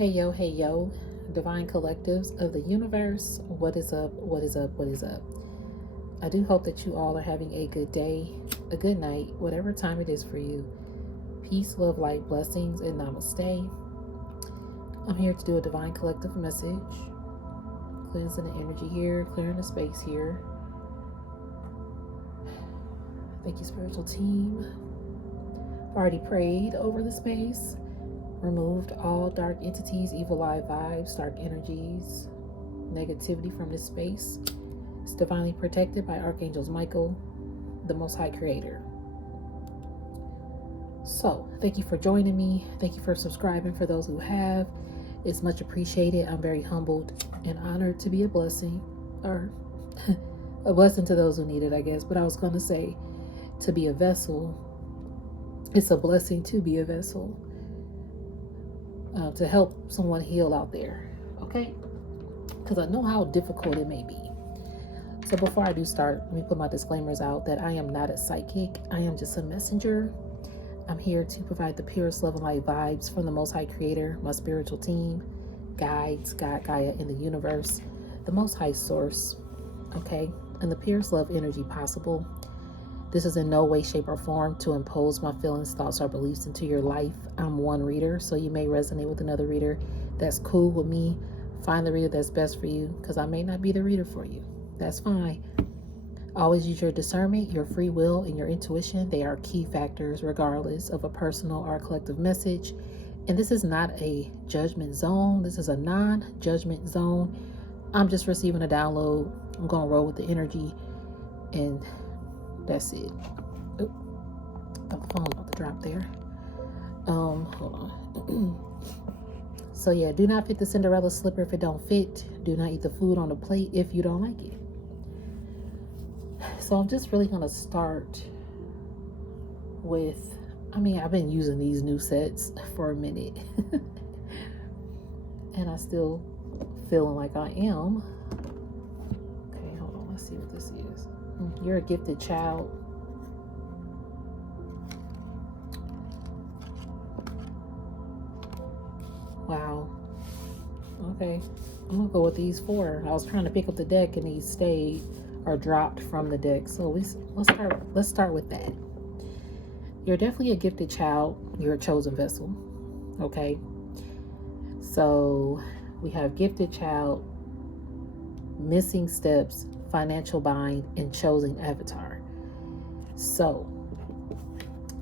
Hey yo, divine collectives of the universe. What is up? What is up? What is up? I do hope that you all are having a good day, a good night, whatever time it is for you. Peace, love, light, blessings, and namaste. I'm here to do a divine collective message, cleansing the energy here, clearing the space here. Thank you, spiritual team. I've already prayed over the space. Removed all dark entities, evil eye vibes, dark energies, negativity from this space. It's divinely protected by Archangels Michael, the Most High Creator. So, thank you for joining me. Thank you for subscribing for those who have. It's much appreciated. I'm very humbled and honored to be a blessing, or a blessing to those who need it, I guess. But I was going to say, to be a vessel, it's a blessing to be a vessel. To help someone heal out there, okay? Because I know how difficult it may be. So before I do start, let me put my disclaimers out that I am not a psychic. I am just a messenger. I'm here to provide the purest love and light vibes from the Most High Creator, my spiritual team, guides, God, Gaia, in the universe, the Most High Source, okay? And the purest love energy possible. This is in no way, shape, or form to impose my feelings, thoughts, or beliefs into your life. I'm one reader, so you may resonate with another reader. That's cool with me. Find the reader that's best for you, because I may not be the reader for you. That's fine. Always use your discernment, your free will, and your intuition. They are key factors regardless of a personal or a collective message. And this is not a judgment zone. This is a non-judgment zone. I'm just receiving a download. I'm going to roll with the energy, and that's it. Oh, the phone's about to drop there. Hold on. So yeah, do not fit the Cinderella slipper if it don't fit. Do not eat the food on the plate if you don't like it. So I'm just really gonna start with, I've been using these new sets for a minute. And I still feeling like I am. Okay, hold on, let's see what this is. You're a gifted child. Wow. Okay. I'm gonna go with these four. I was trying to pick up the deck and these stayed or dropped from the deck. So let's start with that. You're definitely a gifted child. You're a chosen vessel. Okay. So we have gifted child, missing steps, financial bind, and chosen avatar. So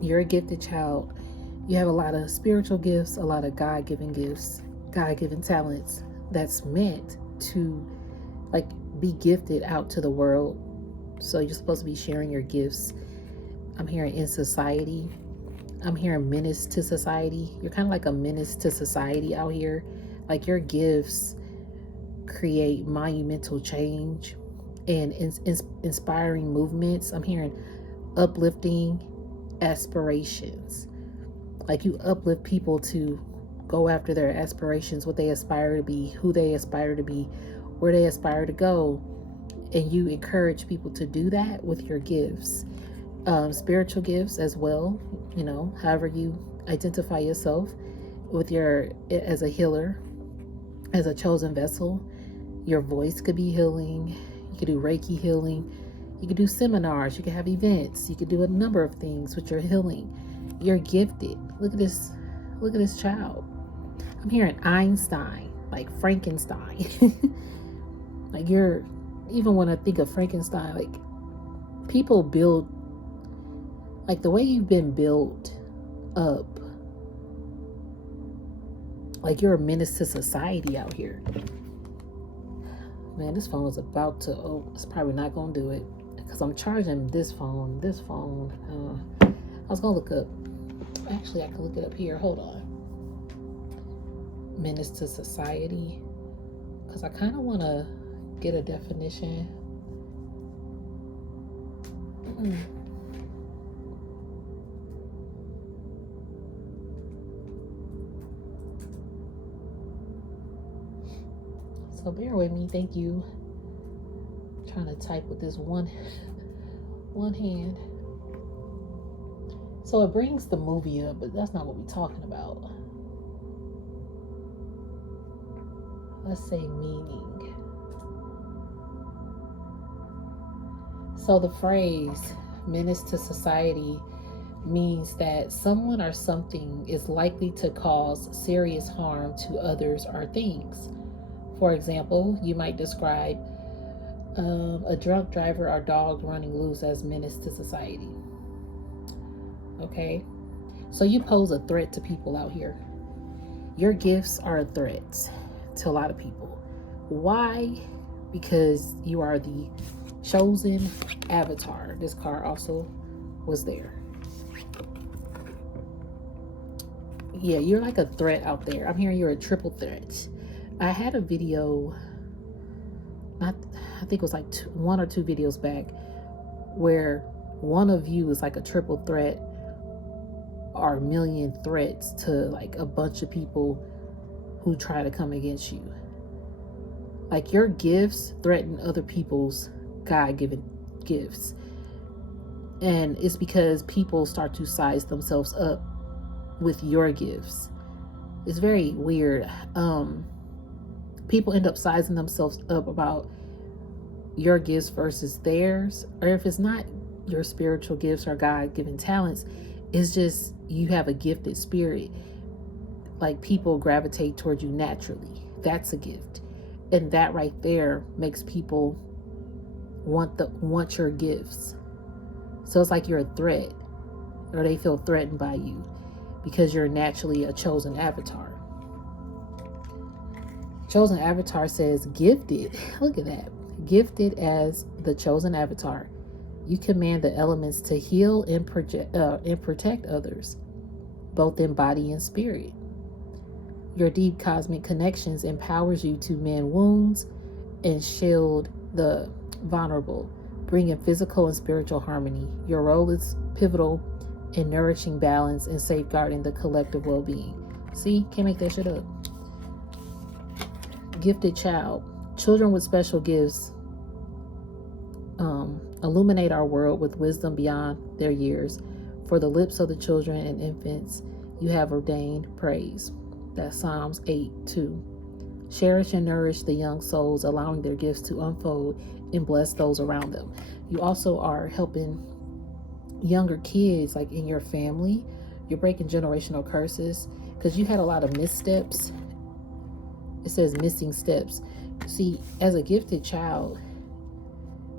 you're a gifted child. You have a lot of spiritual gifts, a lot of God-given gifts, God-given talents that's meant to be gifted out to the world. So you're supposed to be sharing your gifts. I'm hearing in society. I'm hearing menace to society. You're kind of like a menace to society out here. Like your gifts create monumental change and inspiring movements. I'm hearing uplifting aspirations. Like you uplift people to go after their aspirations, what they aspire to be, who they aspire to be, where they aspire to go. And you encourage people to do that with your gifts. Spiritual gifts as well, however you identify yourself with as a healer, as a chosen vessel. Your voice could be healing. You could do Reiki healing. You could do seminars. You could have events. You could do a number of things with your healing. You're gifted. Look at this child. I'm hearing Einstein, like Frankenstein. Like even when I think of Frankenstein, like people build, like the way you've been built up, like you're a menace to society out here. Man, this phone is about to, it's probably not going to do it because I'm charging this phone. I was going to look up, actually I can look it up here. Hold on. Menace to society, because I kind of want to get a definition. So bear with me. Thank you. I'm trying to type with this one hand. So it brings the movie up, but that's not what we're talking about. let's say meaning. So the phrase menace to society means that someone or something is likely to cause serious harm to others or things. For example, you might describe a drunk driver or dog running loose as menace to society. Okay, so you pose a threat to people out here. Your gifts are a threat to a lot of people. Why? Because you are the chosen avatar. This card also was there. Yeah, you're like a threat out there. I'm hearing you're a triple threat. I had a video, I think it was like one or two videos back, where one of you is like a triple threat or a million threats to like a bunch of people who try to come against you. Like your gifts threaten other people's God-given gifts. And it's because people start to size themselves up with your gifts. It's very weird. People end up sizing themselves up about your gifts versus theirs. Or if it's not your spiritual gifts or God-given talents, it's just you have a gifted spirit. Like people gravitate toward you naturally. That's a gift. And that right there makes people want your gifts. So it's like you're a threat, or they feel threatened by you because you're naturally a chosen avatar. Chosen avatar says gifted. Look at that. Gifted as the chosen avatar, you command the elements to heal and protect others, both in body and spirit. Your deep cosmic connections empowers you to mend wounds and shield the vulnerable, bringing physical and spiritual harmony. Your role is pivotal in nourishing balance and safeguarding the collective well-being. See, can't make that shit up. Gifted child. Children with special gifts illuminate our world with wisdom beyond their years. For the lips of the children and infants, you have ordained praise. That's Psalms 8:2. Cherish and nourish the young souls, allowing their gifts to unfold and bless those around them. You also are helping younger kids, like in your family. You're breaking generational curses because you had a lot of missteps. It says missing steps. See, as a gifted child,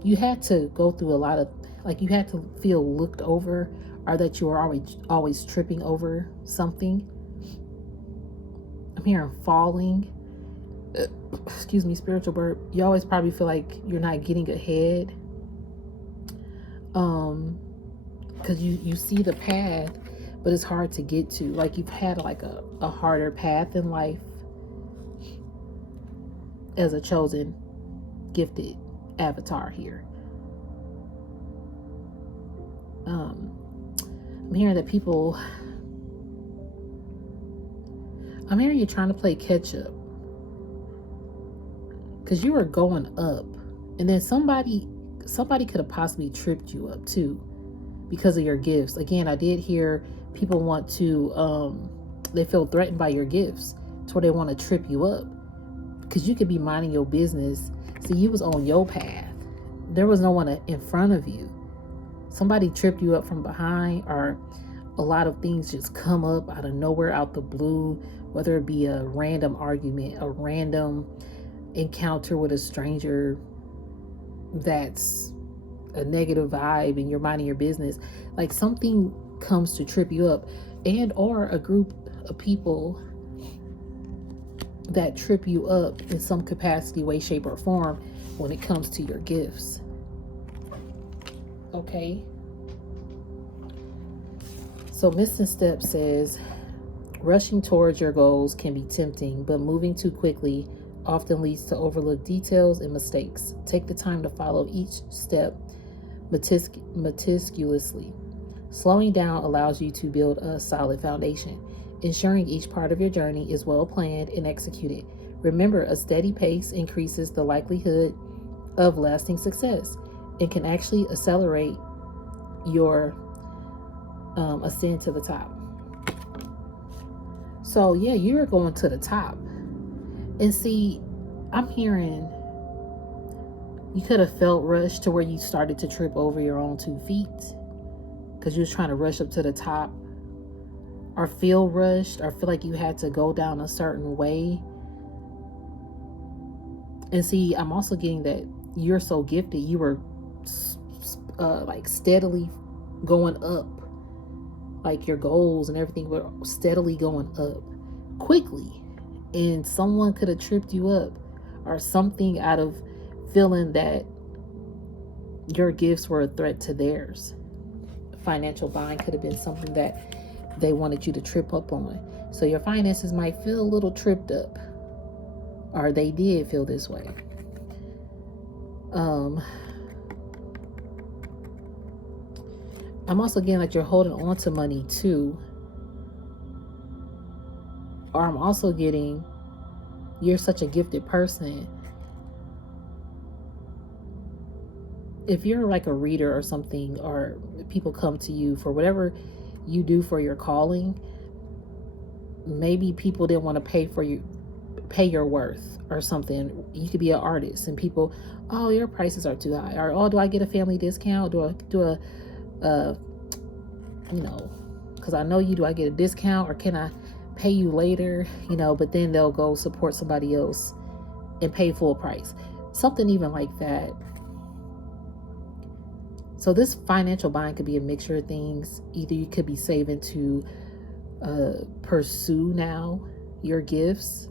you had to go through a lot of, like, you had to feel looked over, or that you were always tripping over something. I'm hearing falling. Excuse me, spiritual burp. You always probably feel like you're not getting ahead. Because you see the path, but it's hard to get to. Like you've had like a harder path in life as a chosen, gifted avatar here. I'm hearing that I'm hearing you trying to play catch up. Because you were going up. And then somebody could have possibly tripped you up too because of your gifts. Again, I did hear people want to, they feel threatened by your gifts. That's where they want to trip you up. Because you could be minding your business. See, you was on your path. There was no one in front of you. Somebody tripped you up from behind, or a lot of things just come up out of nowhere, out the blue, whether it be a random argument, a random encounter with a stranger that's a negative vibe and you're minding your business. Like something comes to trip you up, and or a group of people that trip you up in some capacity, way, shape, or form when it comes to your gifts. Okay. So Missing Step says, rushing towards your goals can be tempting, but moving too quickly often leads to overlooked details and mistakes. Take the time to follow each step meticulously. Slowing down allows you to build a solid foundation, ensuring each part of your journey is well planned and executed. Remember, a steady pace increases the likelihood of lasting success and can actually accelerate your ascent to the top. So yeah, you're going to the top. And see, I'm hearing you could have felt rushed to where you started to trip over your own 2 feet because you was trying to rush up to the top, or feel rushed, or feel like you had to go down a certain way. And see, I'm also getting that you're so gifted, you were like steadily going up, like your goals and everything were steadily going up quickly, and someone could have tripped you up, or something out of feeling that your gifts were a threat to theirs. Financial bind could have been something that they wanted you to trip up on. So your finances might feel a little tripped up, or they did feel this way. I'm also getting like you're holding on to money too. Or I'm also getting you're such a gifted person. If you're like a reader or something, or people come to you for whatever you do for your calling, maybe people didn't want to pay your worth or something. You could be an artist and people, oh, your prices are too high, or oh, do I get a family discount? Do I do a because I know you, do I get a discount, or can I pay you later? But then they'll go support somebody else and pay full price, something even like that. So this financial bind could be a mixture of things. Either you could be saving to pursue now your gifts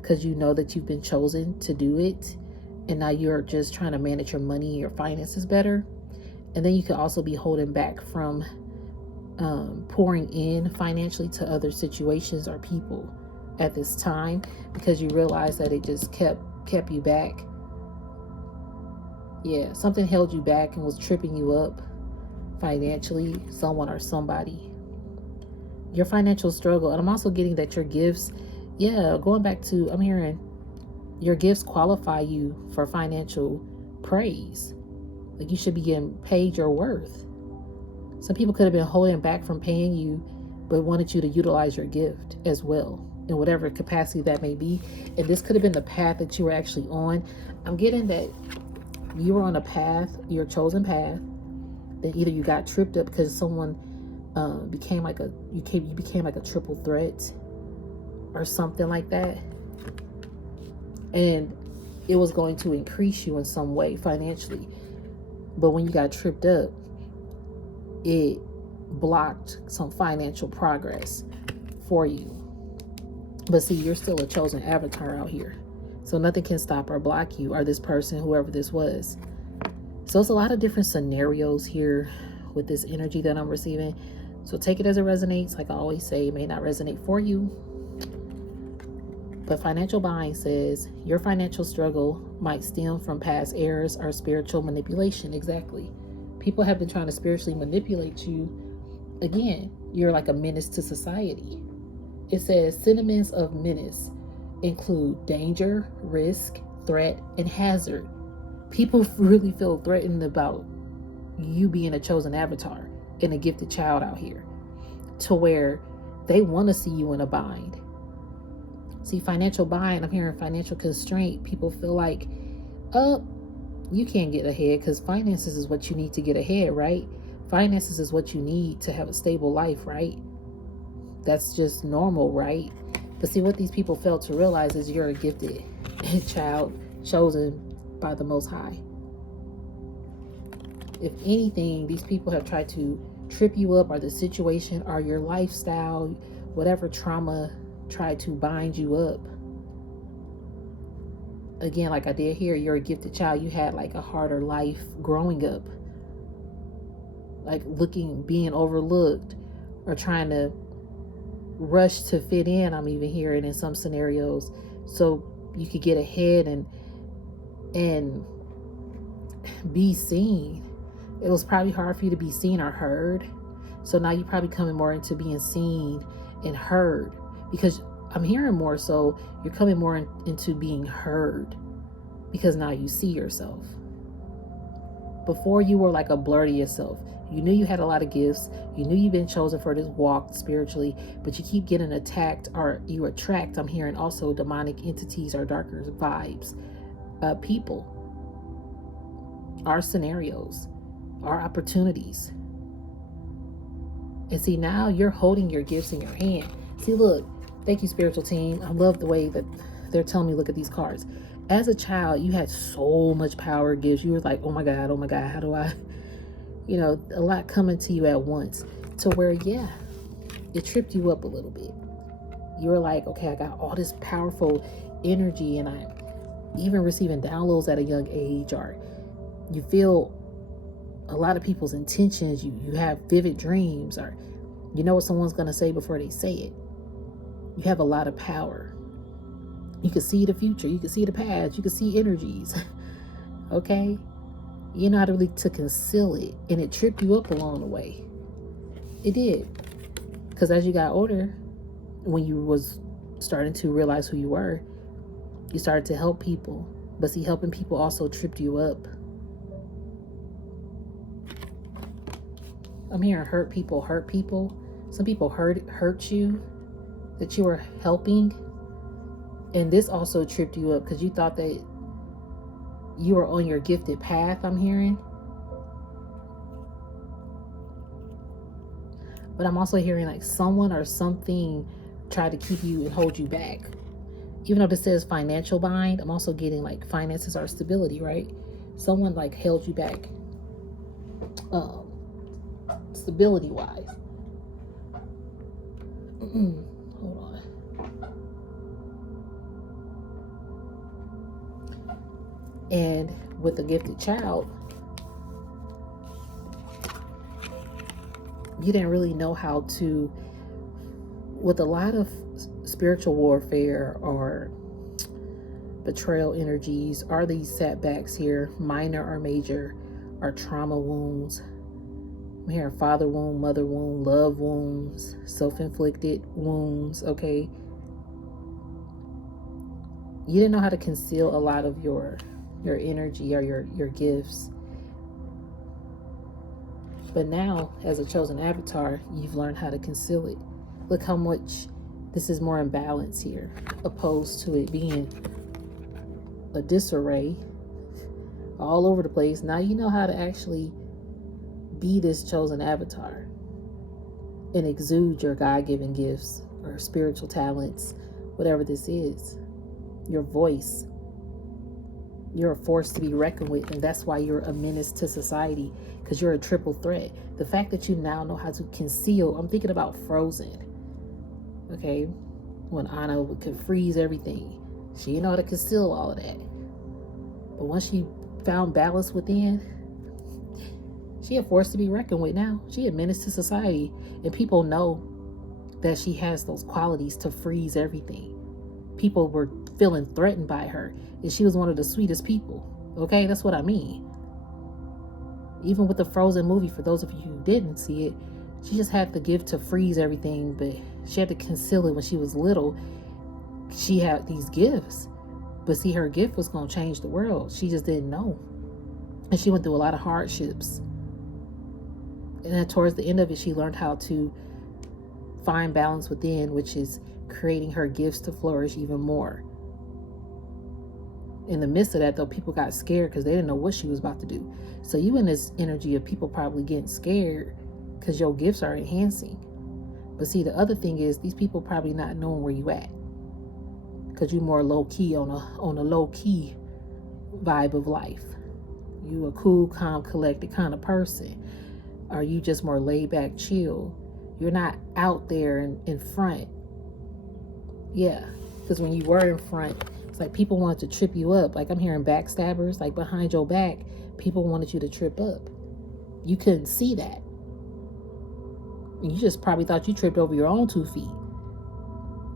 because you know that you've been chosen to do it, and now you're just trying to manage your money, your finances better. And then you could also be holding back from pouring in financially to other situations or people at this time because you realize that it just kept you back. Yeah, something held you back and was tripping you up financially, someone or somebody. Your financial struggle. And I'm also getting that your gifts, going back to, I'm hearing your gifts qualify you for financial praise. Like you should be getting paid your worth. Some people could have been holding back from paying you, but wanted you to utilize your gift as well, in whatever capacity that may be. And this could have been the path that you were actually on. I'm getting that you were on a path, your chosen path, then either you got tripped up because someone became like a triple threat or something like that, and it was going to increase you in some way financially, but when you got tripped up, it blocked some financial progress for you. But see, you're still a chosen avatar out here, so nothing can stop or block you, or this person, whoever this was. So it's a lot of different scenarios here with this energy that I'm receiving. So take it as it resonates. Like I always say, it may not resonate for you. But financial bind says your financial struggle might stem from past errors or spiritual manipulation. Exactly. People have been trying to spiritually manipulate you. Again, you're like a menace to society. It says synonyms of menace include danger, risk, threat, and hazard. People really feel threatened about you being a chosen avatar and a gifted child out here, to where they want to see you in a bind. See, financial bind, I'm hearing financial constraint. People feel like, you can't get ahead because finances is what you need to get ahead, right? Finances is what you need to have a stable life, right? That's just normal, right? But see, what these people fail to realize is you're a gifted child chosen by the Most High. If anything, these people have tried to trip you up, or the situation, or your lifestyle, whatever trauma tried to bind you up. Again, like I did here, you're a gifted child. You had like a harder life growing up, like being overlooked, or trying to rush to fit in. I'm even hearing in some scenarios, so you could get ahead and be seen. It was probably hard for you to be seen or heard. So now you're probably coming more into being seen and heard, because I'm hearing more so you're coming more into being heard, because now you see yourself. Before, you were like a blur to yourself. You knew you had a lot of gifts. You knew you've been chosen for this walk spiritually, but you keep getting attacked, or you attract, I'm hearing also, demonic entities or darker vibes, people, our scenarios, our opportunities. And see, now you're holding your gifts in your hand. See, look, thank you, spiritual team. I love the way that they're telling me, look at these cards. As a child, you had so much power, gifts. You were like, oh my God, how do I, a lot coming to you at once, to where, yeah, it tripped you up a little bit. You were like, okay, I got all this powerful energy, and I'm even receiving downloads at a young age, or you feel a lot of people's intentions. You have vivid dreams, or you know what someone's going to say before they say it. You have a lot of power. You can see the future. You can see the past. You can see energies. Okay? You know how to conceal it. And it tripped you up along the way. It did. Because as you got older, when you was starting to realize who you were, you started to help people. But see, helping people also tripped you up. I'm hearing hurt people. Some people hurt you that you were helping. And this also tripped you up because you thought that you were on your gifted path, I'm hearing. But I'm also hearing like someone or something tried to keep you and hold you back. Even though this says financial bind, I'm also getting like finances or stability, right? Someone like held you back, stability wise. Hold on. And with a gifted child, you didn't really know how to, with a lot of spiritual warfare or betrayal energies, are these setbacks here, minor or major, or trauma wounds. I'm hearing father wound, mother wound, love wounds, self-inflicted wounds, okay? You didn't know how to conceal a lot of your energy or your gifts. But now, as a chosen avatar, you've learned how to conceal it. Look how much this is more in balance here, opposed to it being a disarray all over the place. Now you know how to actually be this chosen avatar and exude your God-given gifts or spiritual talents, whatever this is. Your voice. You're a force to be reckoned with, and that's why you're a menace to society, because you're a triple threat. The fact that you now know how to conceal, I'm thinking about Frozen, okay? When Anna could freeze everything. She didn't know how to conceal all of that. But once she found balance within, she a force to be reckoned with now. She a menace to society, and people know that she has those qualities to freeze everything. People were feeling threatened by her, and she was one of the sweetest people. Okay, that's what I mean. Even with the Frozen movie, for those of you who didn't see it, she just had the gift to freeze everything, but she had to conceal it when she was little. She had these gifts, but see, her gift was going to change the world. She just didn't know. And she went through a lot of hardships. And then towards the end of it, she learned how to find balance within, which is creating her gifts to flourish even more. In the midst of that, though, people got scared because they didn't know what she was about to do. So you in this energy of people probably getting scared because your gifts are enhancing. But see, the other thing is these people probably not knowing where you at, because you're more low key on a low key vibe of life. You a cool, calm, collected kind of person. Are you just more laid back, chill? You're not out there in front. Yeah, because when you were in front, it's like people wanted to trip you up. Like I'm hearing backstabbers, like behind your back, people wanted you to trip up. You couldn't see that. You just probably thought you tripped over your own 2 feet.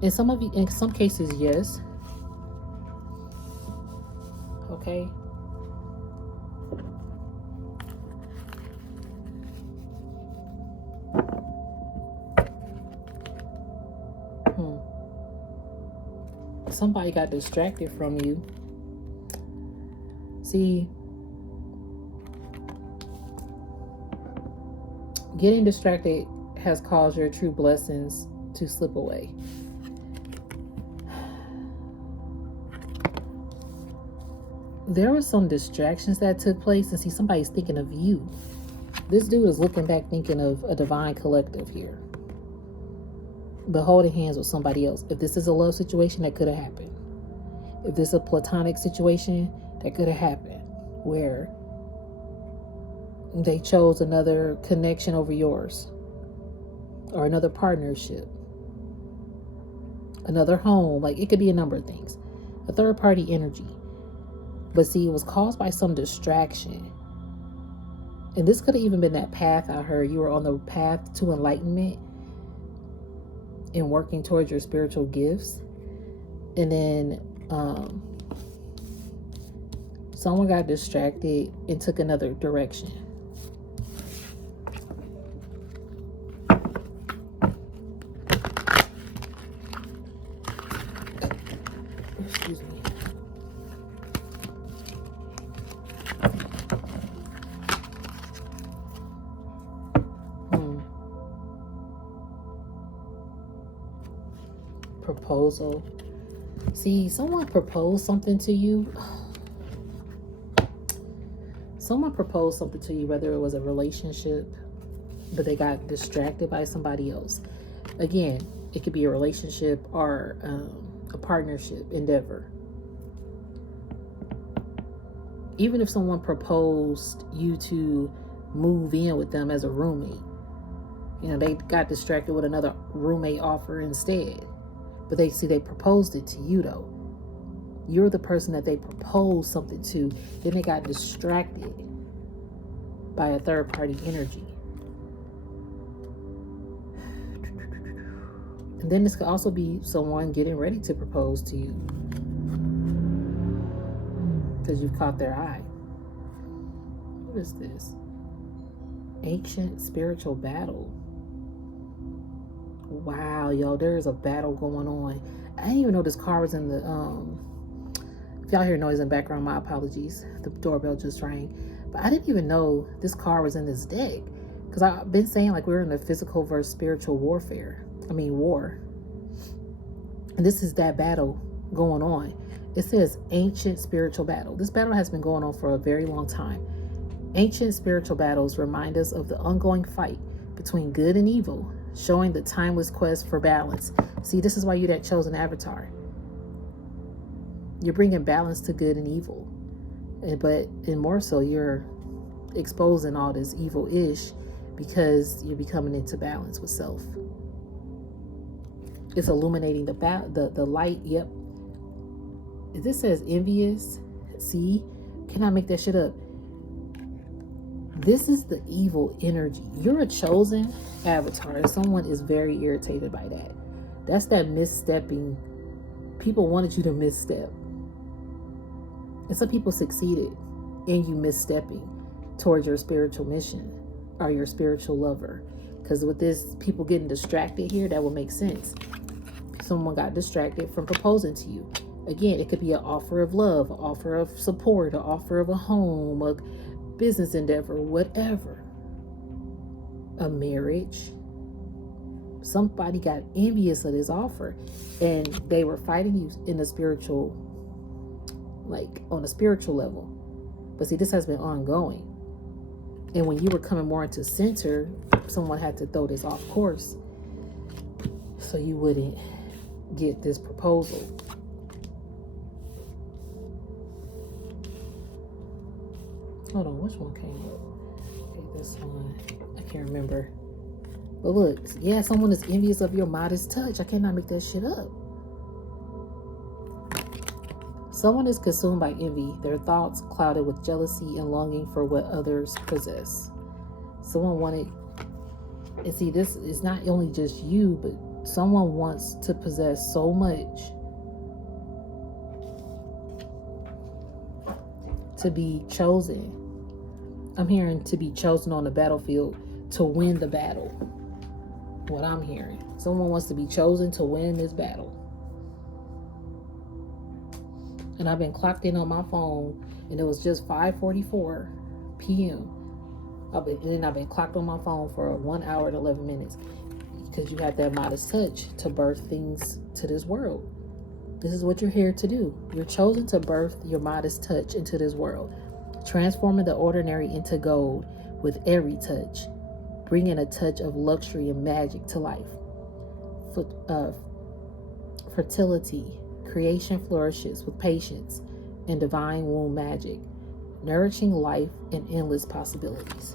In some cases, yes. Okay. Somebody got distracted from you. See, Getting distracted has caused your true blessings to slip away. There were some distractions that took place, and see, somebody's thinking of you. This dude is looking back thinking of a divine collective here, but holding hands with somebody else. If this is a love situation, that could have happened. If this is a platonic situation, that could have happened, where they chose another connection over yours, or another partnership, another home. Like, it could be a number of things. A third party energy. But see, it was caused by some distraction. And this could have even been that path I heard. You were on the path to enlightenment and working towards your spiritual gifts. And then someone got distracted and took another direction. Excuse me. Proposal. See, someone proposed something to you. Someone proposed something to you, whether it was a relationship, but they got distracted by somebody else. Again, it could be a relationship or a partnership endeavor. Even if someone proposed you to move in with them as a roommate, you know, they got distracted with another roommate offer instead. But they proposed it to you though. You're the person that they proposed something to. Then they got distracted by a third party energy. And then this could also be someone getting ready to propose to you, because you've caught their eye. What is this? Ancient spiritual battle. Wow, y'all, there is a battle going on. I didn't even know this car was in the if y'all hear noise in the background, my apologies. The doorbell just rang. But I didn't even know this car was in this deck, because I've been saying like we're in the physical versus spiritual war. And this is that battle going on. It says ancient spiritual battle. This battle has been going on for a very long time. Ancient spiritual battles remind us of the ongoing fight between good and evil, showing the timeless quest for balance. See, this is why you're that chosen avatar. You're bringing balance to good and evil. And more so, you're exposing all this evil-ish because you're becoming into balance with self. It's illuminating the light. Yep. This says envious. See? Cannot make that shit up. This is the evil energy. You're a chosen avatar. Someone is very irritated by that. That's that misstepping. People wanted you to misstep. And some people succeeded in you misstepping towards your spiritual mission or your spiritual lover. Because with this, people getting distracted here, that will make sense. Someone got distracted from proposing to you. Again, it could be an offer of love, an offer of support, an offer of a home, a business endeavor, whatever. A marriage. Somebody got envious of this offer and they were fighting you in the spiritual, like on a spiritual level. But see, this has been ongoing. And when you were coming more into center, someone had to throw this off course so you wouldn't get this proposal. Hold on, which one came up? Okay, this one. I can't remember. But look, yeah, someone is envious of your modest touch. I cannot make that shit up. Someone is consumed by envy, their thoughts clouded with jealousy and longing for what others possess. Someone wanted, and see, this is not only just you, but someone wants to possess so much to be chosen. I'm hearing to be chosen on the battlefield to win the battle. What I'm hearing. Someone wants to be chosen to win this battle. And I've been clocked in on my phone and it was just 5:44 p.m. I've been clocked on my phone for 1 hour and 11 minutes because you have that modest touch to birth things to this world. This is what you're here to do. You're chosen to birth your modest touch into this world, transforming the ordinary into gold with every touch, bringing a touch of luxury and magic to life. Fertility, creation flourishes with patience and divine womb magic, nourishing life and endless possibilities.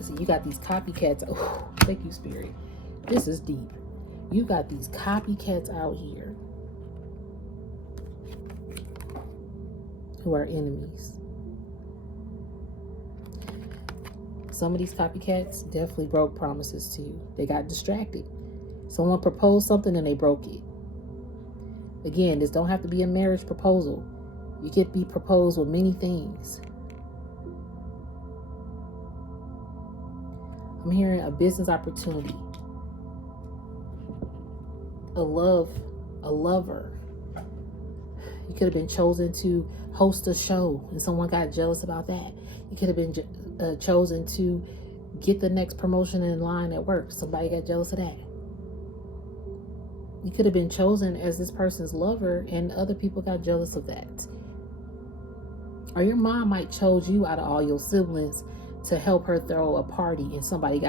So you got these copycats. Oh, thank you, Spirit. This is deep. You got these copycats out here who are enemies. Some of these copycats definitely broke promises to you. They got distracted. Someone proposed something and they broke it. Again, this don't have to be a marriage proposal. You could be proposed with many things. I'm hearing a business opportunity, a lover. You could have been chosen to host a show and someone got jealous about that. You could have been chosen to get the next promotion in line at work. Somebody got jealous of that. You could have been chosen as this person's lover and other people got jealous of that. Or your mom might chose you out of all your siblings to help her throw a party and somebody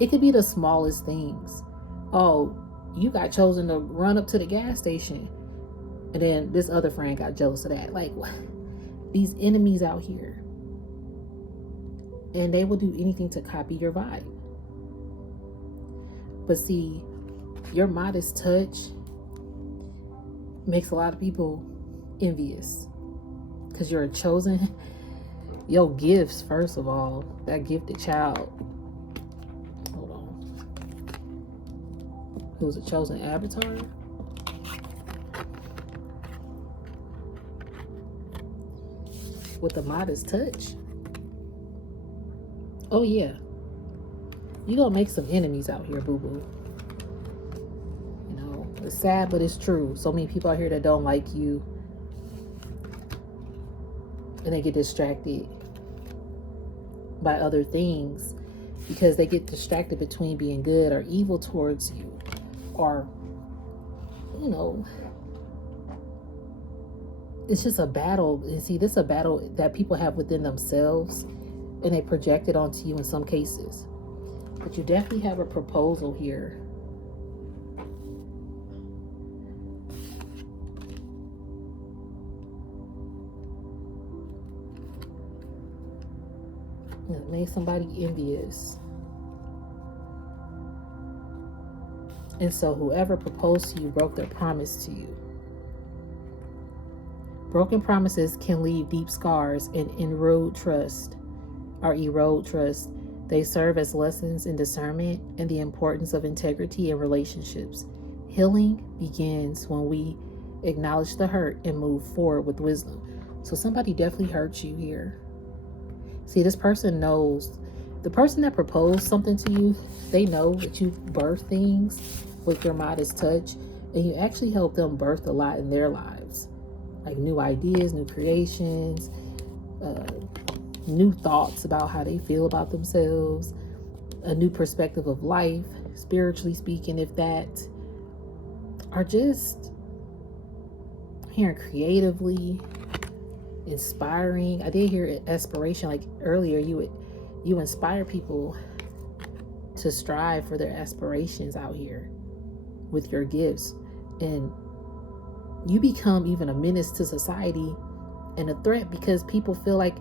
it could be the smallest things. Oh, you got chosen to run up to the gas station and then this other friend got jealous of that. Like, these enemies out here. And they will do anything to copy your vibe. But see, your modest touch makes a lot of people envious because you're a chosen. Your gifts, first of all, that gifted child. Hold on. Who's a chosen avatar? With a modest touch. Oh yeah. You gonna make some enemies out here, boo-boo. You know, it's sad, but it's true. So many people out here that don't like you. And they get distracted by other things because they get distracted between being good or evil towards you. Or, you know, it's just a battle. And see, this is a battle that people have within themselves and they project it onto you in some cases. But you definitely have a proposal here. It made somebody envious. And so whoever proposed to you broke their promise to you. Broken promises can leave deep scars and erode trust. They serve as lessons in discernment and the importance of integrity in relationships. Healing begins when we acknowledge the hurt and move forward with wisdom. So somebody definitely hurt you here. See, this person knows. The person that proposed something to you, they know that you birth things with your modest touch, and you actually help them birth a lot in their lives. Like new ideas, new creations, new thoughts about how they feel about themselves, a new perspective of life, spiritually speaking, if that, are just hearing creatively, inspiring. I did hear aspiration, like earlier, you inspire people to strive for their aspirations out here with your gifts, and you become even a menace to society and a threat because people feel like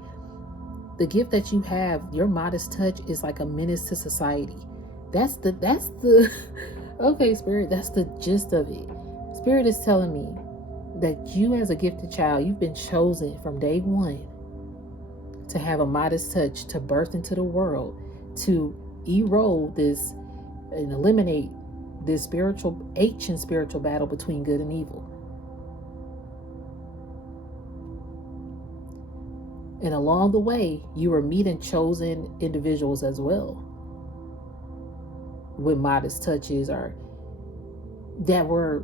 the gift that you have, your modest touch, is like a menace to society. That's the okay, Spirit, that's the gist of it. Spirit is telling me that you as a gifted child, you've been chosen from day one to have a modest touch, to birth into the world, to erode this and eliminate this ancient spiritual battle between good and evil. And along the way, you were meeting chosen individuals as well with modest touches or that were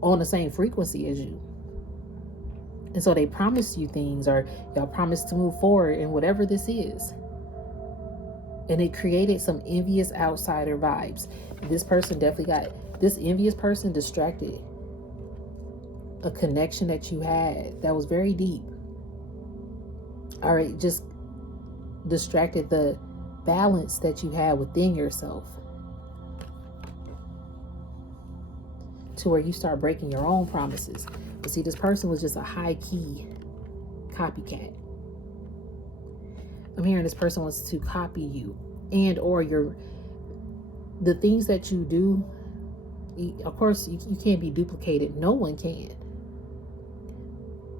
on the same frequency as you. And so they promised you things, or y'all promised to move forward in whatever this is. And it created some envious outsider vibes. This person definitely got, this envious person distracted a connection that you had that was very deep. All right, just distracted the balance that you had within yourself, to where you start breaking your own promises. But see, this person was just a high key copycat. I'm hearing this person wants to copy you, and or the things that you do. Of course, you can't be duplicated. No one can.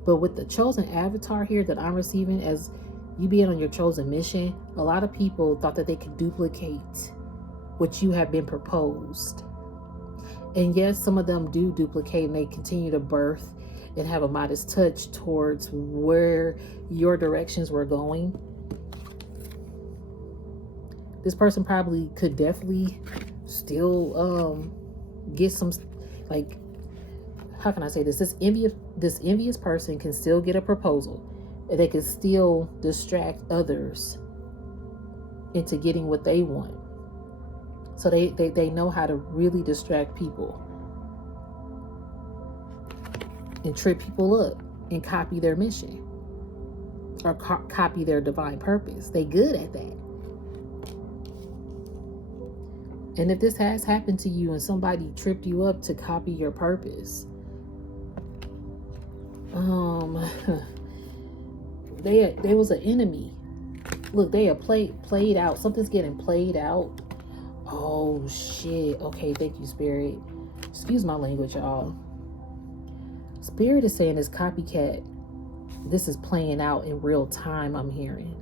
But with the chosen avatar here that I'm receiving, as you being on your chosen mission, a lot of people thought that they could duplicate what you have been proposed. And yes, some of them do duplicate, and they continue to birth and have a modest touch towards where your directions were going. This person probably could definitely still get some, like, how can I say this? This envious person can still get a proposal, and they can still distract others into getting what they want. So they know how to really distract people and trip people up and copy their mission, or copy their divine purpose. They good at that. And if this has happened to you and somebody tripped you up to copy your purpose, they was an enemy. Look, they are played out. Something's getting played out. Oh shit. Okay, thank you, Spirit. Excuse my language, y'all. Spirit is saying this copycat, this is playing out in real time, I'm hearing.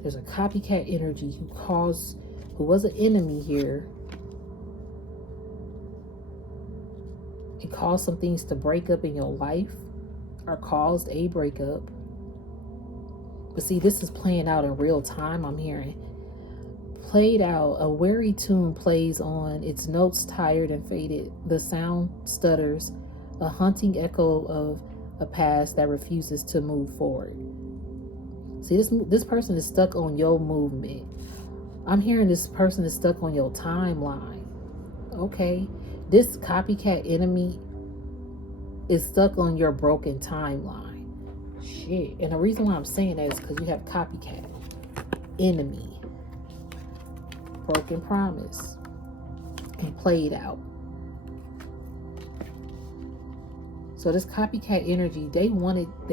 There's a copycat energy who was an enemy here. It caused some things to break up in your life, or caused a breakup. But see, this is playing out in real time, I'm hearing. Played out, a weary tune plays on, its notes tired and faded. The sound stutters, a haunting echo of a past that refuses to move forward. See, this person is stuck on your movement. I'm hearing this person is stuck on your timeline. Okay. This copycat enemy is stuck on your broken timeline. Shit. And the reason why I'm saying that is because you have copycat, enemy, broken promise, and played out. So this copycat energy, they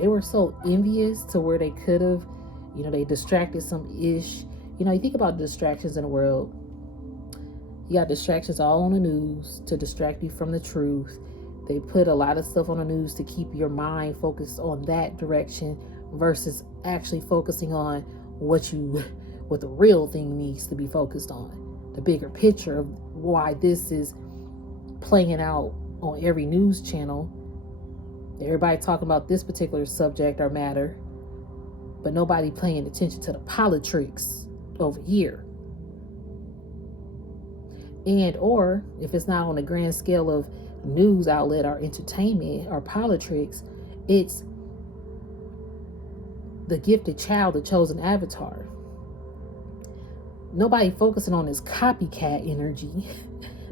were so envious to where they could have, they distracted some ish. You think about distractions in the world. You got distractions all on the news to distract you from the truth. They put a lot of stuff on the news to keep your mind focused on that direction versus actually focusing on what the real thing needs to be focused on. The bigger picture of why this is playing out on every news channel. Everybody talking about this particular subject or matter, but nobody paying attention to the politics over here. And or if it's not on a grand scale of news outlet or entertainment or politics, it's the gifted child, the chosen avatar. Nobody focusing on this copycat energy,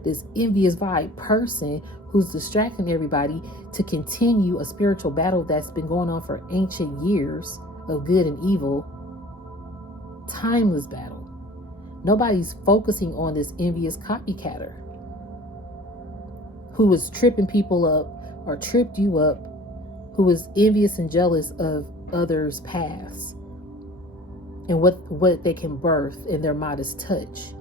this envious vibe person who's distracting everybody to continue a spiritual battle that's been going on for ancient years of good and evil, timeless battle. Nobody's focusing on this envious copycatter who is tripping people up or tripped you up, who is envious and jealous of others' paths and what they can birth in their modest touch.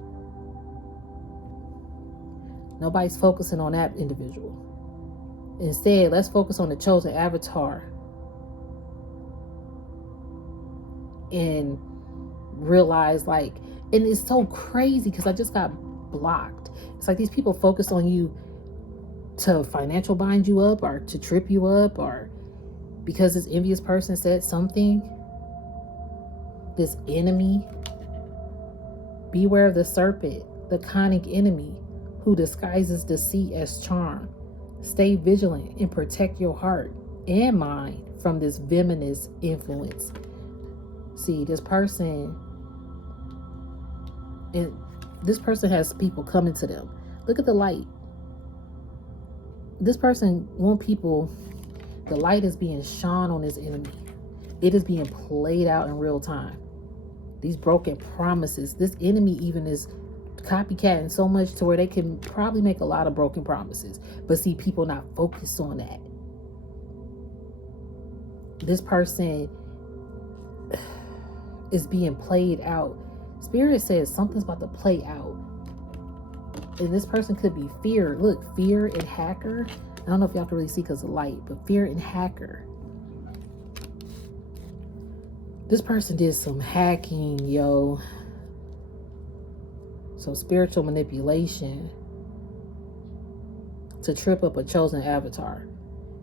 Nobody's focusing on that individual. Instead, let's focus on the chosen avatar and realize, and it's so crazy because I just got blocked. It's like these people focus on you to financial bind you up or to trip you up, or because this envious person said something. This enemy, beware of the serpent, the cunning enemy who disguises deceit as charm. Stay vigilant and protect your heart and mind from this venomous influence. See, this person has people coming to them. Look at the light. This person want people, the light is being shone on this enemy. It is being played out in real time. These broken promises, this enemy even is copycatting so much to where they can probably make a lot of broken promises. But see, people not focused on that. This person is being played out. Spirit says something's about to play out. And this person could be fear. Look, fear and hacker. I don't know if y'all can really see because of light, but fear and hacker. This person did some hacking, yo. So spiritual manipulation to trip up a chosen avatar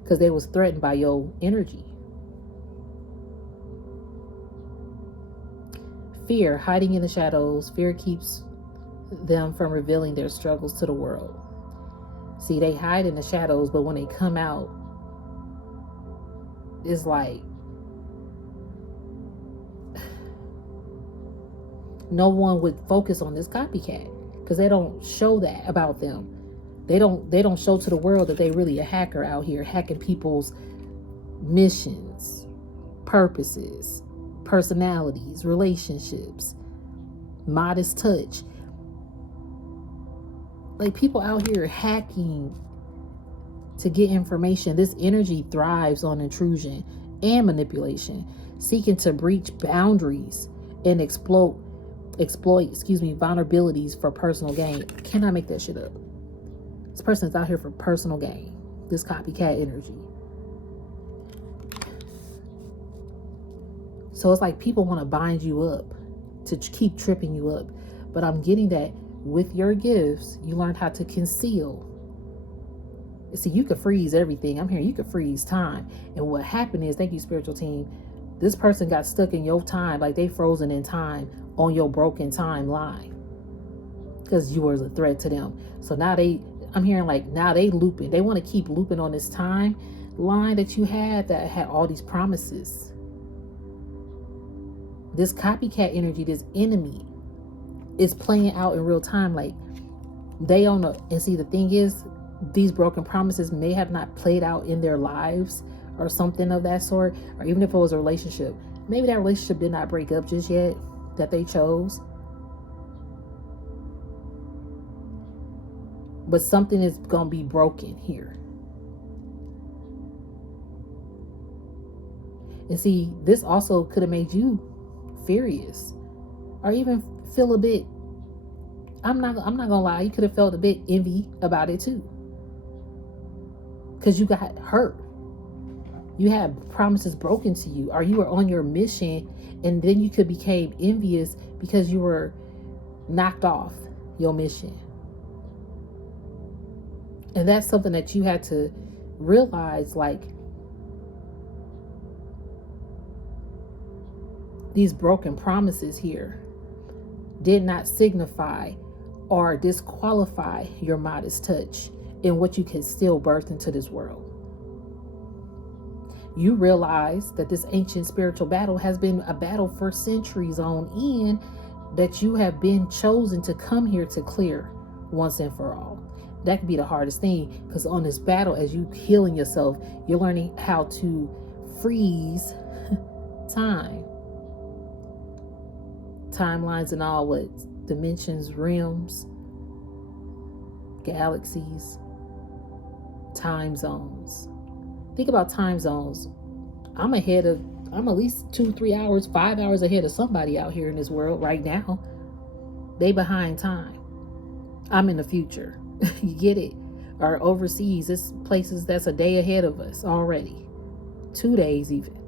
because they was threatened by your energy. Fear, hiding in the shadows. Fear keeps them from revealing their struggles to the world. See, they hide in the shadows, but when they come out, it's like no one would focus on this copycat because they don't show that about them. They don't show to the world that they really a hacker out here hacking people's missions, purposes, personalities, relationships, modest touch. Like people out here hacking to get information. This energy thrives on intrusion and manipulation, seeking to breach boundaries and exploit vulnerabilities for personal gain. Cannot make that shit up. This person's out here for personal gain. This copycat energy. So it's like people want to bind you up to keep tripping you up. But I'm getting that with your gifts, you learned how to conceal. See, you could freeze everything. I'm hearing you could freeze time. And what happened is, thank you, spiritual team, this person got stuck in your time, like they frozen in time on your broken timeline because you were a threat to them. So now I'm hearing like now they looping. They want to keep looping on this timeline that you had that had all these promises. This copycat energy, this enemy is playing out in real time. Like they don't know. And see, the thing is, these broken promises may have not played out in their lives or something of that sort. Or even if it was a relationship, maybe that relationship did not break up just yet that they chose. But something is going to be broken here. And see, this also could have made you furious or even feel a bit, I'm not gonna lie, you could have felt a bit envy about it too, because you got hurt. You had promises broken to you, or you were on your mission and then you could become envious because you were knocked off your mission. And that's something that you had to realize, like these broken promises here did not signify or disqualify your modest touch in what you can still birth into this world. You realize that this ancient spiritual battle has been a battle for centuries on end that you have been chosen to come here to clear once and for all. That could be the hardest thing, because on this battle, as you healing yourself, you're learning how to freeze time. Timelines and all, what dimensions, realms, galaxies, time zones. Think about time zones. I'm at least 2-3 hours, 5 hours ahead of somebody out here in this world right now. They behind time. I'm in the future. You get it? Or overseas, it's places that's a day ahead of us already. 2 days even.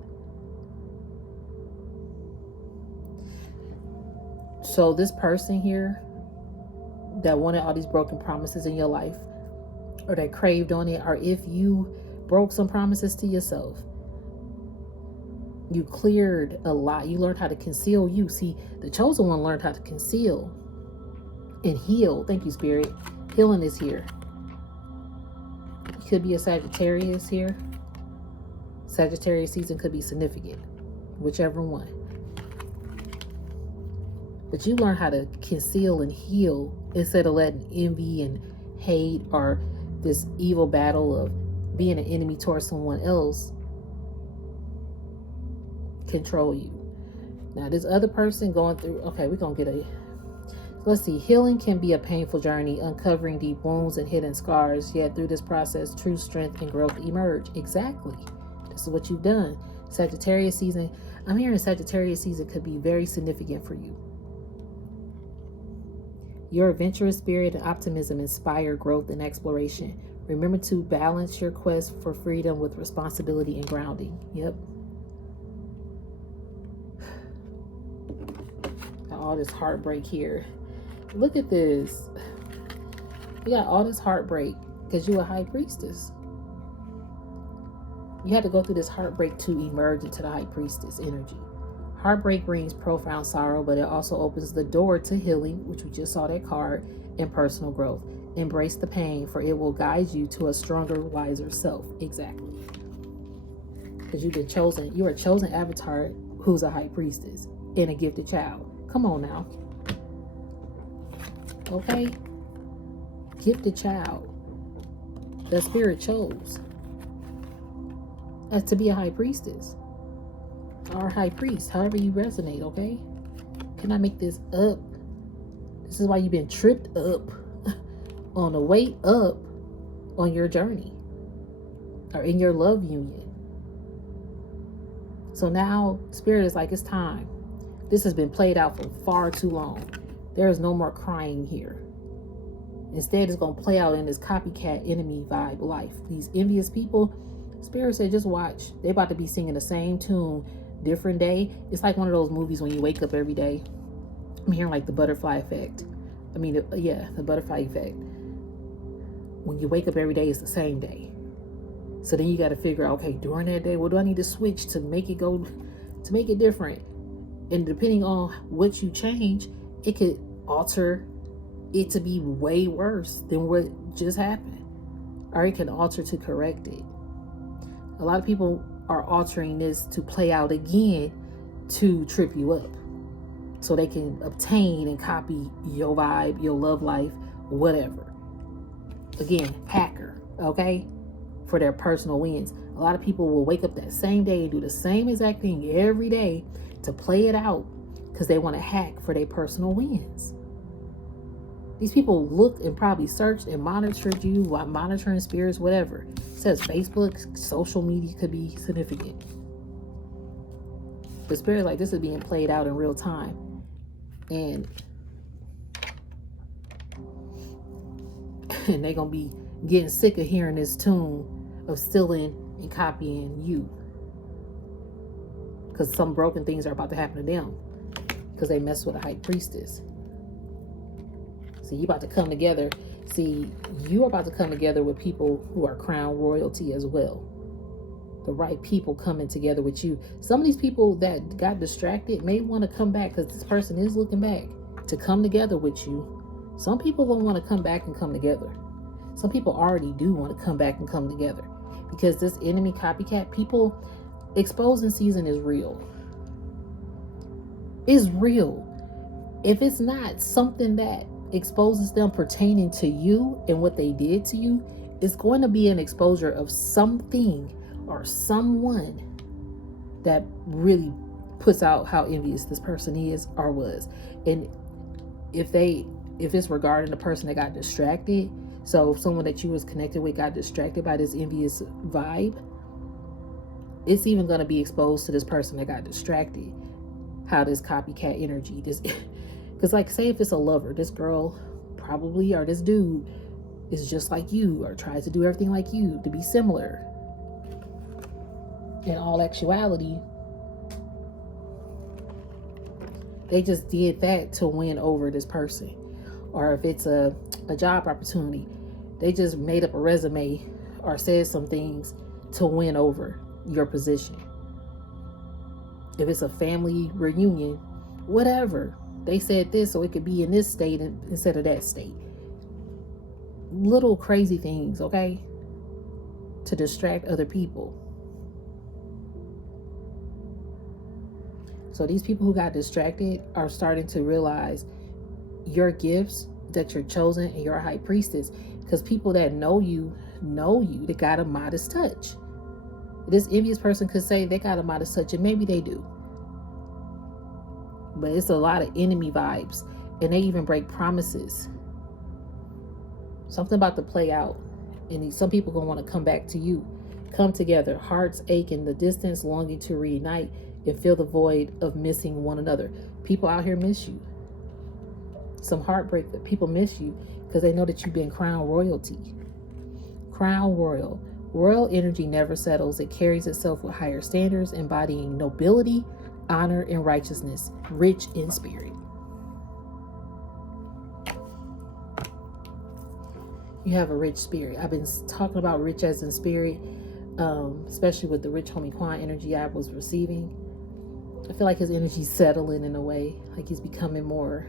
So this person here that wanted all these broken promises in your life, or that craved on it, or if you broke some promises to yourself, you cleared a lot. You learned how to conceal you. See, the chosen one learned how to conceal and heal. Thank you, Spirit. Healing is here. It could be a Sagittarius here. Sagittarius season could be significant, whichever one. But you learn how to conceal and heal instead of letting envy and hate or this evil battle of being an enemy towards someone else control you. Now, this other person going through, okay, we're going to get a, let's see, healing can be a painful journey, uncovering deep wounds and hidden scars, yet through this process, true strength and growth emerge. Exactly. This is what you've done. Sagittarius season, I'm hearing Sagittarius season could be very significant for you. Your adventurous spirit and optimism inspire growth and exploration. Remember to balance your quest for freedom with responsibility and grounding. Yep. All this heartbreak here. Look at this. You got all this heartbreak because you're a high priestess. You had to go through this heartbreak to emerge into the high priestess energy. Heartbreak brings profound sorrow, but it also opens the door to healing, which we just saw that card, and personal growth. Embrace the pain, for it will guide you to a stronger, wiser self. Exactly. Because you've been chosen. You're a chosen avatar who's a high priestess and a gifted child. Come on now. Okay? Gifted child. The spirit chose as to be a high priestess. Or high priest, however you resonate, okay? Can I make this up? This is why you've been tripped up on the way up on your journey or in your love union. So now spirit is like, it's time. This has been played out for far too long. There is no more crying here. Instead, it's going to play out in this copycat enemy vibe life. These envious people, spirit said, just watch. They're about to be singing the same tune, different day. It's like one of those movies when you wake up every day. I'm hearing like the butterfly effect. The butterfly effect. When you wake up every day, it's the same day. So then you got to figure out, okay, during that day, what do I need to switch to make it go, to make it different? And depending on what you change, it could alter it to be way worse than what just happened. Or it can alter to correct it. A lot of people are altering this to play out again to trip you up. So they can obtain and copy your vibe, your love life, whatever. Again, hacker, okay? For their personal wins. A lot of people will wake up that same day and do the same exact thing every day to play it out because they want to hack for their personal wins. These people looked and probably searched and monitored you while monitoring spirits, whatever. It says Facebook, social media could be significant. The spirit like this is being played out in real time. And they're going to be getting sick of hearing this tune of stealing and copying you. Because some broken things are about to happen to them. Because they mess with a high priestess. See, you about to come together. See, you are about to come together with people who are crown royalty as well. The right people coming together with you. Some of these people that got distracted may want to come back because this person is looking back to come together with you. Some people don't want to come back and come together. Some people already do want to come back and come together because this enemy copycat people exposing season is real. It's real. If it's not something that exposes them pertaining to you and what they did to you, it's going to be an exposure of something or someone that really puts out how envious this person is or was. And if it's regarding the person that got distracted, so if someone that you was connected with got distracted by this envious vibe, it's even going to be exposed to this person that got distracted. How this copycat energy, this, because like say if it's a lover, this girl probably, or this dude is just like you or tries to do everything like you to be similar. In all actuality, they just did that to win over this person. Or if it's a job opportunity, they just made up a resume or said some things to win over your position. If it's a family reunion, whatever, they said this so it could be in this state instead of that state. Little crazy things, okay? to distract other people. So these people who got distracted are starting to realize your gifts, that you're chosen, and you're a high priestess. Because people that know you, they got a modest touch. This envious person could say they got a modest touch, and maybe they do. But it's a lot of enemy vibes, and they even break promises. Something about to play out, and some people gonna want to come back to you. Come together, hearts ache in the distance, longing to reunite and fill the void of missing one another. People out here miss you. Some heartbreak that people miss you because they know that you've been crowned royalty. Crown royal. Royal energy never settles. It carries itself with higher standards, embodying nobility, honor, and righteousness, rich in spirit. You have a rich spirit. I've been talking about rich as in spirit, especially with the rich homie Quan energy I was receiving. I feel like his energy's settling in a way, like he's becoming more,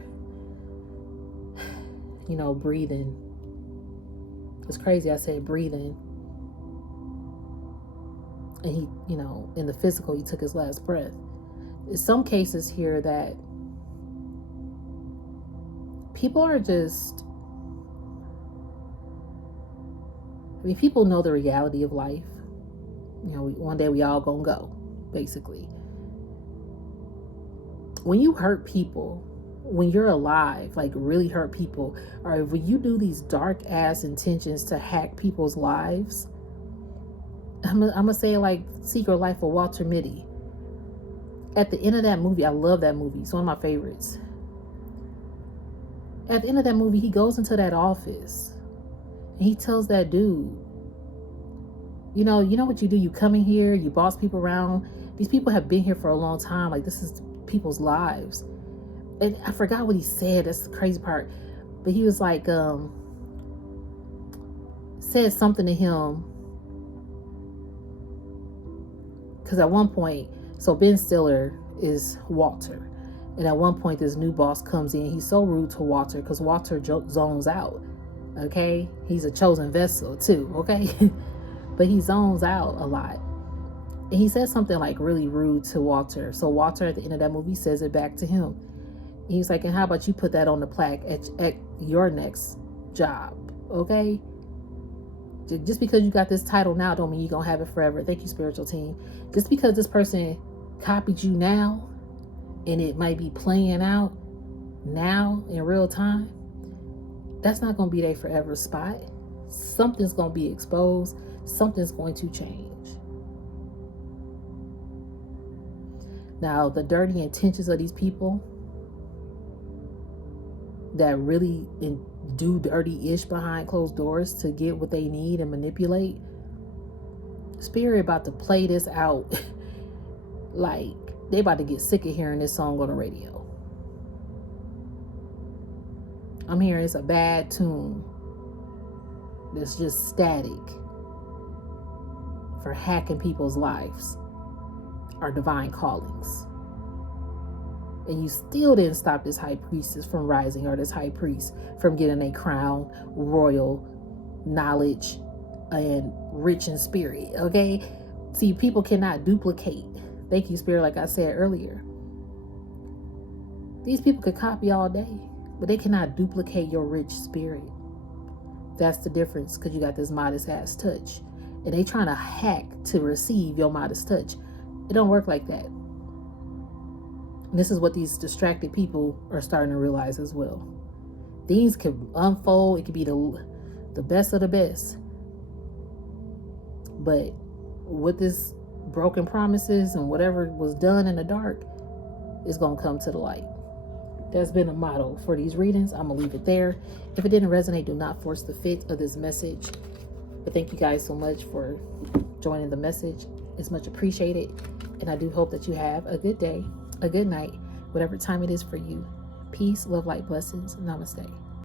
breathing. It's crazy I say breathing. And he, in the physical, he took his last breath. There's some cases here that people are just, people know the reality of life. One day we all gonna go, basically. When you hurt people, when you're alive, like really hurt people, or when you do these dark ass intentions to hack people's lives, I'm gonna say it like Secret Life of Walter Mitty. At the end of that movie, I love that movie. It's one of my favorites. At the end of that movie, he goes into that office and he tells that dude, you know what you do? You come in here, you boss people around. These people have been here for a long time. Like, this is people's lives. And I forgot what he said. That's the crazy part. But he was like, said something to him. Because at one point, so Ben Stiller is Walter. And at one point, this new boss comes in. He's so rude to Walter because Walter zones out. Okay? He's a chosen vessel too. Okay? But he zones out a lot. And he said something like really rude to Walter. So Walter at the end of that movie says it back to him. And he's like, and how about you put that on the plaque at your next job? Okay? Just because you got this title now don't mean you're going to have it forever. Thank you, spiritual team. Just because this person copied you now and it might be playing out now in real time, that's not going to be their forever spot. Something's going to be exposed. Something's going to change. Now, the dirty intentions of these people that really do dirty-ish behind closed doors to get what they need and manipulate, Spirit about to play this out. Like, they about to get sick of hearing this song on the radio. I'm hearing it's a bad tune that's just static for hacking people's lives, our divine callings. And you still didn't stop this high priestess from rising, or this high priest from getting a crown, royal knowledge, and rich in spirit. Okay? See, people cannot duplicate. Thank you, Spirit, like I said earlier. These people could copy all day, but they cannot duplicate your rich spirit. That's the difference, because you got this modest ass touch. And they trying to hack to receive your modest touch. It don't work like that. And this is what these distracted people are starting to realize as well. Things can unfold. It could be the best of the best. But with this broken promises and whatever was done in the dark is going to come to the light. That's been a motto for these readings. I'm going to leave it there. If it didn't resonate, do not force the fit of this message. But thank you guys so much for joining the message. It's much appreciated. And I do hope that you have a good day, a good night, whatever time it is for you. Peace, love, light, blessings. Namaste.